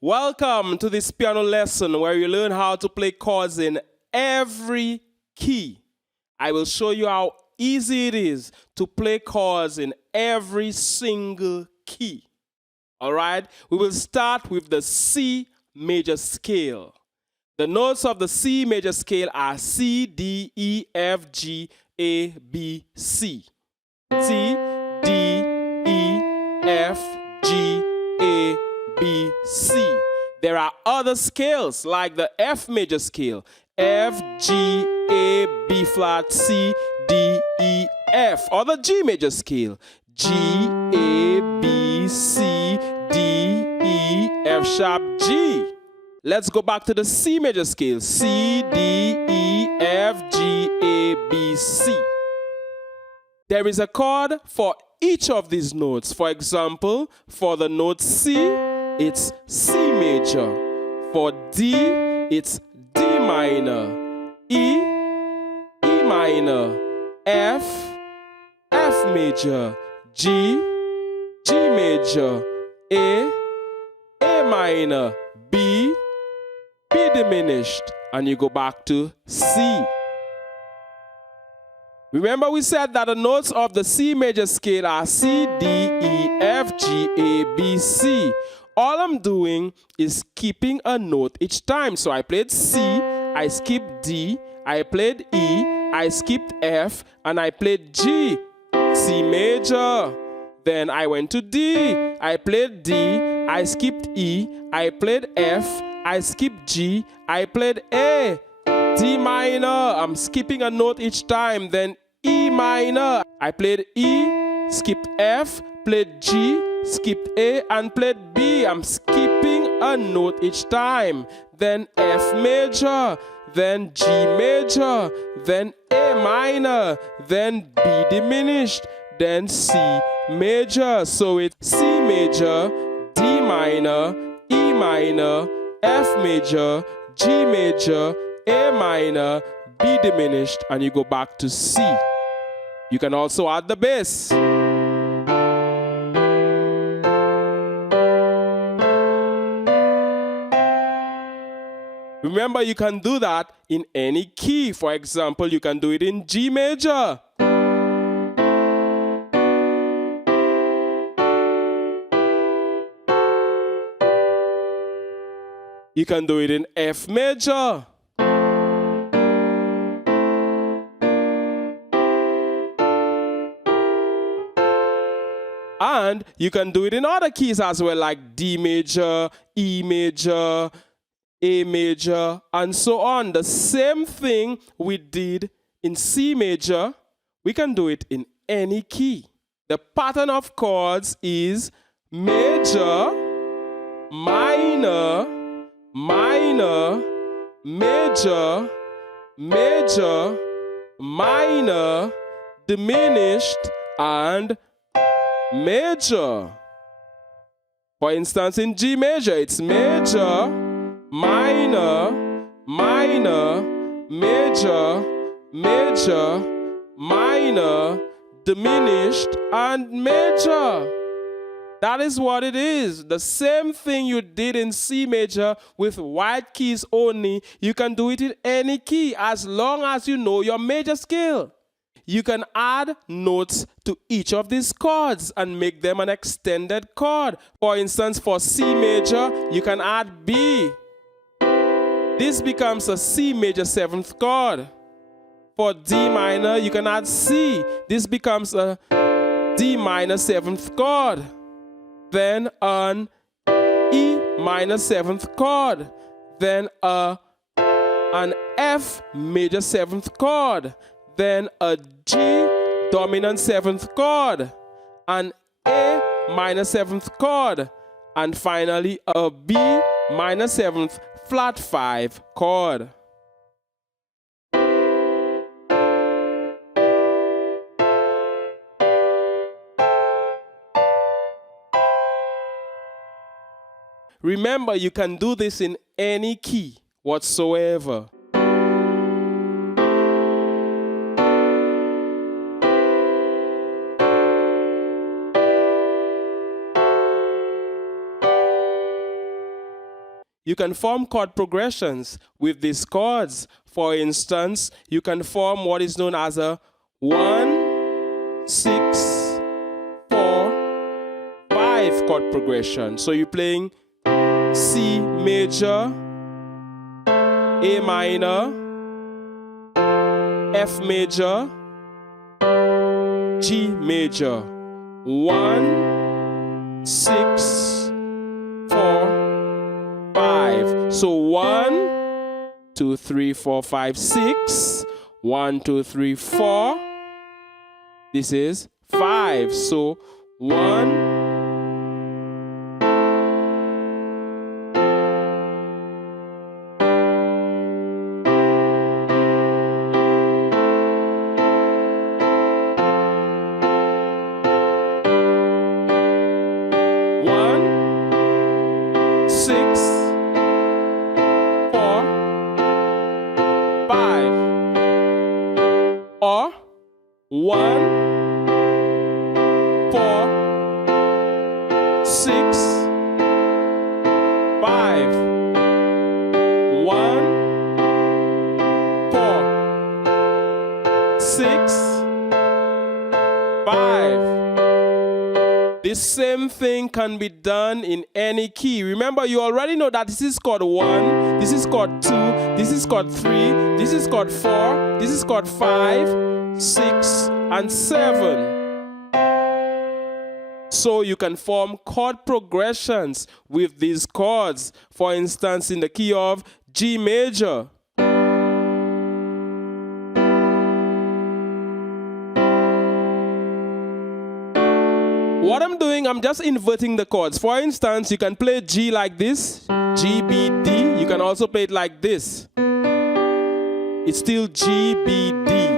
Welcome to this piano lesson where you learn how to play chords in every key. I will show you how easy it is to play chords in every single key. All right, we will start with the C major scale. The notes of the C major scale are C, D, E, F, G, A, B, C. C, D, E, F, G, A, B, C. There are other scales like the F major scale. F, G, A, B flat, C, D, E, F. Or the G major scale. G, A, B, C, D, E, F sharp, G. Let's go back to the C major scale. C, D, E, F, G, A, B, C. There is a chord for each of these notes. For example, for the note C, it's C major. For D, it's D minor. E, E minor. F, F major. G, G major. A minor. B diminished. And you go back to C. Remember we said that the notes of the C major scale are C, D, E, F, G, A, B, C. All I'm doing is keeping a note each time. So I played C, I skipped D, I played E, I skipped F, and I played G. C major. Then I went to D, I played D, I skipped E, I played F, I skipped G, I played A. D minor, I'm skipping a note each time. Then E minor, I played E, skipped F, played G, skipped A, and played B. I'm skipping a note each time. Then F major, then G major, then A minor, then B diminished, then C major. So it's C major, D minor, E minor, F major, G major, A minor, B diminished, and you go back to C. You can also add the bass. Remember, you can do that in any key. For example, you can do it in G major. You can do it in F major. And you can do it in other keys as well, like D major, E major, A major, and so on. The same thing we did in C major, we can do it in any key. The pattern of chords is major, minor, minor, major, major, minor, diminished, and major. For instance, in G major, it's major, minor, minor, major, major, minor, diminished, and major. That is what it is. The same thing you did in C major with white keys only, you can do it in any key as long as you know your major scale. You can add notes to each of these chords and make them an extended chord. For instance, for C major, you can add B. This becomes a C major 7th chord. For D minor, you can add C. This becomes a D minor 7th chord. Then an E minor 7th chord. Then an F major 7th chord. Then a G dominant 7th chord, an A minor 7th chord, and finally a B minor 7th flat 5 chord. Remember, you can do this in any key whatsoever. you can form chord progressions with these chords. For instance, you can form what is known as a 1, 6, 4, 5 chord progression. So you're playing C major, A minor, F major, G major. 1, 6, 4, 5. So 1, 2, 3, 4, 5, 6. 1, 2, 3, 4. This is 5. So 1, 6, 4, 5, or 1, 4, 6, 5, 1, 4, 6, 5. This same thing can be done in any key. Remember, you already know that this is chord 1, this is chord 2, this is chord 3, this is chord 4, this is chord 5, 6, and 7. So you can form chord progressions with these chords. For instance, in the key of G major. What I'm doing, I'm just inverting the chords. For instance, you can play G like this, G, B, D. You can also play it like this. It's still G, B, D.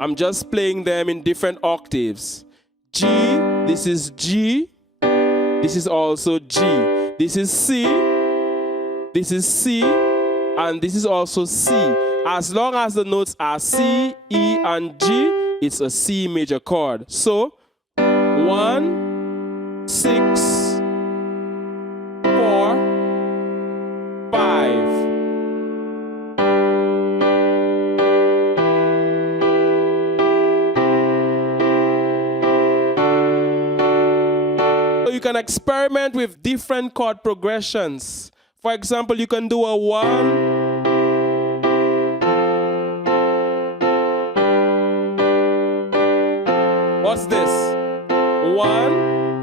I'm just playing them in different octaves. G, this is G. This is also G. This is C. This is C. And this is also C. As long as the notes are C, E, and G, it's a C major chord. So, 1, 6, 4, 5. So you can experiment with different chord progressions. For example, you can do a 1. What's this? 1,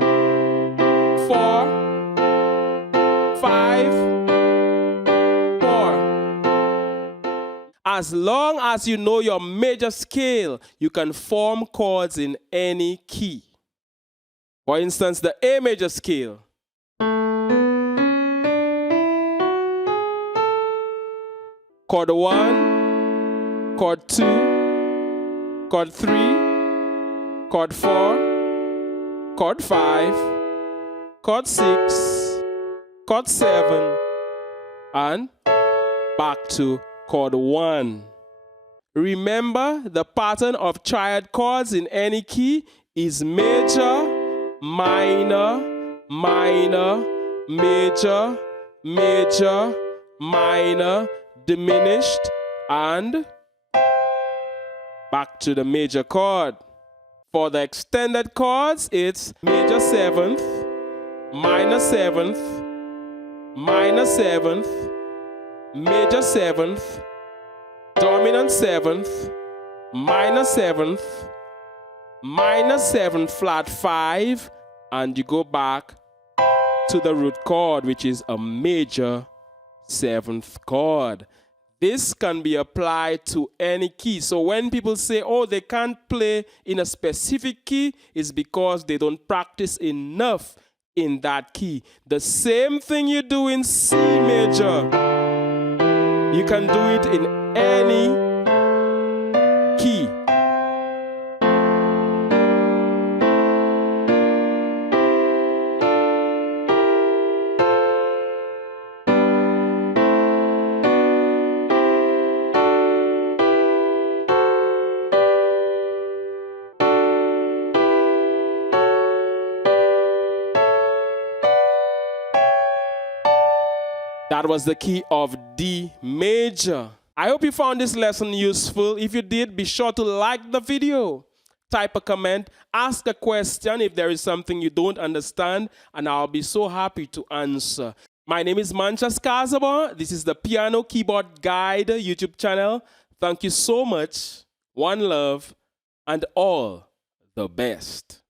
4, 5, 4. As long as you know your major scale, you can form chords in any key. For instance, the A major scale. Chord 1, chord 2, chord 3, chord 4, chord 5, chord 6, chord 7, and back to chord 1. Remember, the pattern of triad chords in any key is major, minor, minor, major, major, minor, diminished, and back to the major chord. For the extended chords, it's major 7th, minor 7th, minor 7th, major 7th, dominant 7th, minor 7th, minor 7th flat 5, and you go back to the root chord, which is a major 7th chord. This can be applied to any key. So when people say, oh, they can't play in a specific key, it's because they don't practice enough in that key. The same thing you do in C major, you can do it in any key. That was the key of D major. I hope you found this lesson useful. If you did, be sure to like the video, type a comment, ask a question if there is something you don't understand, and I'll be so happy to answer. My name is Manchas Kazaba. This is the Piano Keyboard Guide YouTube channel. Thank you so much. One love and all the best.